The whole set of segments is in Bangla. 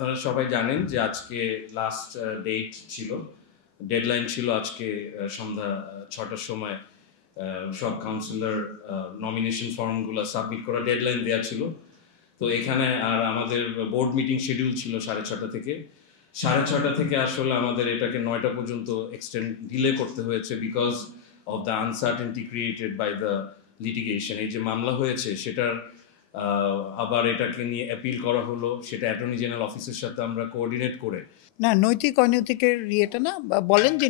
আপনারা সবাই জানেন যে আজকে লাস্ট ডেট ছিল, ডেডলাইন ছিল আজকে সন্ধ্যা 6টার সময় সব কাউন্সিলর নমিনেশন ফর্মগুলো সাবমিট করা ডেডলাইন দেওয়া ছিল। তো এখানে আর আমাদের বোর্ড মিটিং শিডিউল ছিল 6:30 থেকে। 6:30 থেকে আসলে আমাদের এটাকে 9টা পর্যন্ত এক্সটেন্ড ডিলে করতে হয়েছে because of the uncertainty created by the litigation. এই যে মামলা হয়েছে সেটার আবার এটাকে নিয়ে অ্যাপিল করা হলো, সেটা অ্যাটর্নি জেনারেল অফিসের সাথে আমরা কোঅর্ডিনেট করে না নৈতিক অনৈতিকের ইয়েটা না বলেন যে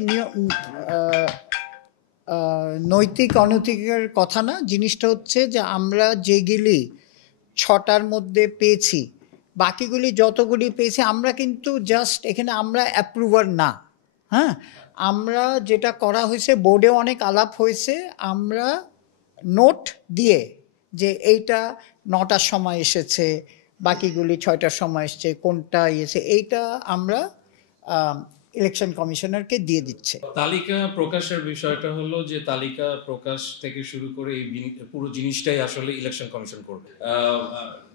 নৈতিক অনৈতিকের কথা না, জিনিসটা হচ্ছে যে আমরা যেগুলি 6টার মধ্যে পেয়েছি, বাকিগুলি যতগুলি পেয়েছি আমরা কিন্তু জাস্ট এখানে আমরা অ্যাপ্রুভার না। হ্যাঁ, আমরা যেটা করা হয়েছে বোর্ডে অনেক আলাপ হয়েছে, আমরা নোট দিয়ে যে এইটা 9টার সময় এসেছে, বাকিগুলি 6টার সময় এসছে, কোনটা এসে এইটা আমরা ইলেকশন কমিশনারকে দিয়ে দিচ্ছে। তালিকা প্রকাশের বিষয়টা হলো যে তালিকা প্রকাশ থেকে শুরু করে এই পুরো জিনিসটাই আসলে ইলেকশন কমিশন করবে।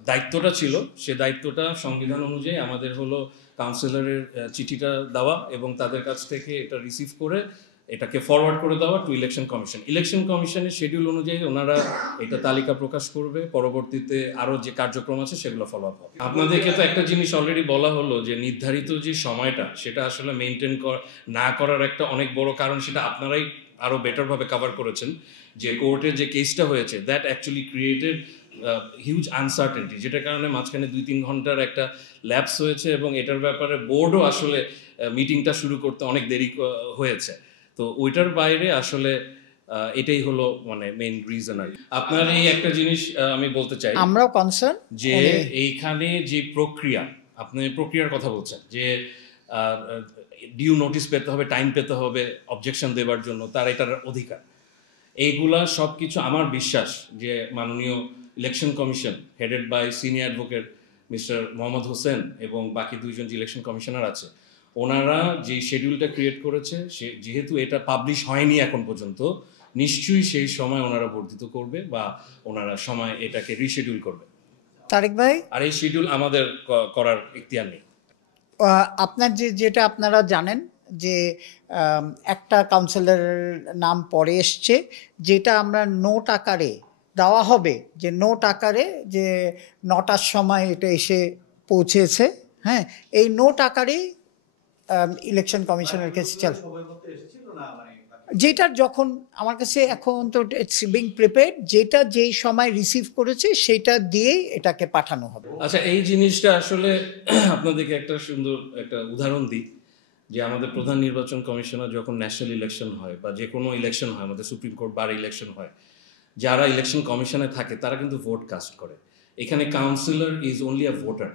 দায়িত্বটা ছিল, সে দায়িত্বটা সংবিধান অনুযায়ী আমাদের হলো কাউন্সিলরের চিঠিটা দেওয়া এবং তাদের কাছ থেকে এটা রিসিভ করে এটাকে ফরওয়ার্ড করে দেওয়া টু ইলেকশন কমিশন। ইলেকশন কমিশনের শিডিউল অনুযায়ী ওনারা এটা তালিকা প্রকাশ করবে, পরবর্তীতে আরও যে কার্যক্রম আছে সেগুলো ফলো আপ হবে। আপনাদেরকে তো একটা জিনিস অলরেডি বলা হলো যে নির্ধারিত যে সময়টা সেটা আসলে মেনটেন না করার একটা অনেক বড় কারণ, সেটা আপনারাই আরও বেটারভাবে কভার করেছেন যে কোর্টের যে কেসটা হয়েছে that actually created huge uncertainty, যেটার কারণে মাঝখানে 2-3 ঘন্টার একটা ল্যাপস হয়েছে এবং এটার ব্যাপারে বোর্ডও আসলে মিটিংটা শুরু করতে অনেক দেরি হয়েছে। তো ওইটার বাইরে আসলে এটাই হলো মানে মেইন রিজন। আর আপনার এই একটা জিনিস আমি বলতে চাই, আমরাও কনসার্ন যে এইখানে যে প্রক্রিয়া, আপনি প্রক্রিয়ার কথা বলছেন যে ডিউ নোটিশ পেতে হবে, টাইম পেতে হবে অবজেকশন দেওয়ার জন্য, তার এটার অধিকার, এইগুলা সব কিছু আমার বিশ্বাস যে মাননীয় election commission headed by senior advocate mister Mohammad Hossain এবং বাকি 2জন যে ইলেকশন কমিশনার আছে, ওনারা যে শিডিউলটা ক্রিয়েট করেছে, সে যেহেতু এটা পাবলিশ হয়নি এখন পর্যন্ত, নিশ্চয়ই সেই সময় ওনারা বর্ধিত করবে বা ওনারা সময় এটাকে রিশিডিউল করবে। তারেক ভাই, আর এই শিডিউল আমাদের করার ইখতিয়ার নেই। আপনার যেটা আপনারা জানেন যে একটা কাউন্সিলরের নাম পরে এসছে, যেটা আমরা নোট আকারে দেওয়া হবে, যে নোট আকারে যে 9টার সময় এটা এসে পৌঁছেছে। হ্যাঁ, এই নোট আকারেই ইলেকশন কমিশনের কাছে চল, যেটার যখন আমার কাছে এখন তো ইটস বিং প্রিপেয়ার্ড, যেটা যেই সময় রিসিভ করেছে সেটা দিয়েই এটাকে পাঠানো হবে। আচ্ছা, এই জিনিসটা আসলে আপনাদেরকে একটা সুন্দর একটা উদাহরণ দিই যে আমাদের প্রধান নির্বাচন কমিশনার যখন ন্যাশনাল ইলেকশন হয় বা যে কোনো ইলেকশন হয়, আমাদের সুপ্রিম কোর্ট বার ইলেকশন হয়, যারা ইলেকশন কমিশনে থাকে তারা কিন্তু ভোট কাস্ট করে। এখানে councillor is only a voter,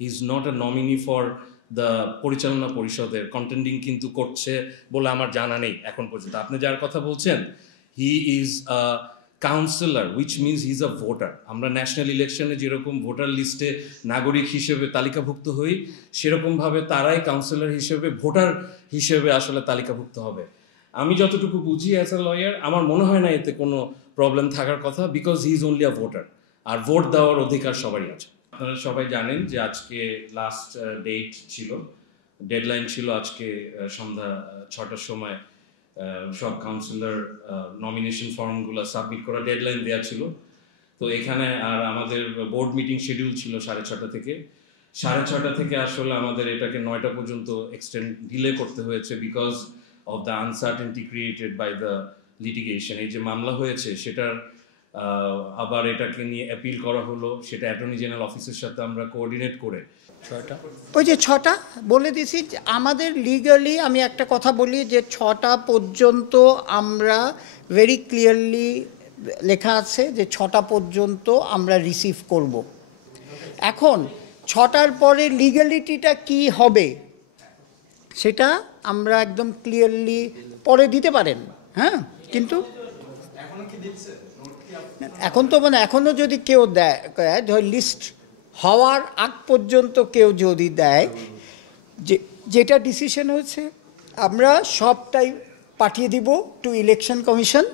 he is not a nominee for the পরিচালনা পরিষদের। কন্টেন্ডিং কিন্তু করছে বলে আমার জানা নেই এখন পর্যন্ত। আপনি যার কথা বলছেন, he is a councillor, which means he is a voter. আমরা ন্যাশনাল ইলেকশনে যেরকম ভোটার লিস্টে নাগরিক হিসেবে তালিকাভুক্ত হই, সেরকমভাবে তারাই কাউন্সিলর হিসেবে ভোটার হিসেবে আসলে তালিকাভুক্ত হবে। আমি যতটুকু বুঝি অ্যাজ এ লয়ার, আমার মনে হয় না এতে কোনো প্রবলেম থাকার কথা, because he is only a voter, আর ভোট দেওয়ার অধিকার সবারই আছে। আপনারা সবাই জানেন যে আজকে লাস্ট ডেট ছিল, ডেডলাইন ছিল আজকে সন্ধ্যা 6টার সময় সব কাউন্সিলর নমিনেশন ফর্মগুলো সাবমিট করা ডেডলাইন দেওয়া ছিল। তো এখানে আর আমাদের বোর্ড মিটিং শিডিউল ছিল 6:30 থেকে। 6:30 থেকে আসলে আমাদের এটাকে 9টা পর্যন্ত এক্সটেন্ড ডিলে করতে হয়েছে because of the uncertainty created by the litigation. এই যে মামলা হয়েছে সেটার আবার এটাকে নিয়ে অ্যাপিল করা হলো, সেটা অ্যাটর্নি জেনারেল অফিসের সাথে আমরা কোঅর্ডিনেট করে ওই যে 6টা বলে দিছি আমাদের লিগালি। আমি একটা কথা বলি যে 6টা পর্যন্ত আমরা ভেরি ক্লিয়ারলি লেখা আছে যে 6টা পর্যন্ত আমরা রিসিভ করব। এখন 6টার পরে লিগ্যালিটিটা কি হবে সেটা আমরা একদম ক্লিয়ারলি পরে দিতে পারেন। হ্যাঁ, কিন্তু এখন তো মানে এখনও যদি কেউ দেয়, ধর লিস্ট হওয়ার আগ পর্যন্ত কেউ যদি দেয়, যেটা ডিসিশন হয়েছে আমরা সবটাই পাঠিয়ে দিব টু ইলেকশন কমিশন,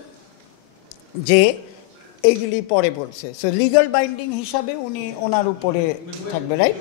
যে এইগুলি পরে বলছে। সো লিগাল বাইন্ডিং হিসাবে উনি ওনার উপরে থাকবে, রাইট?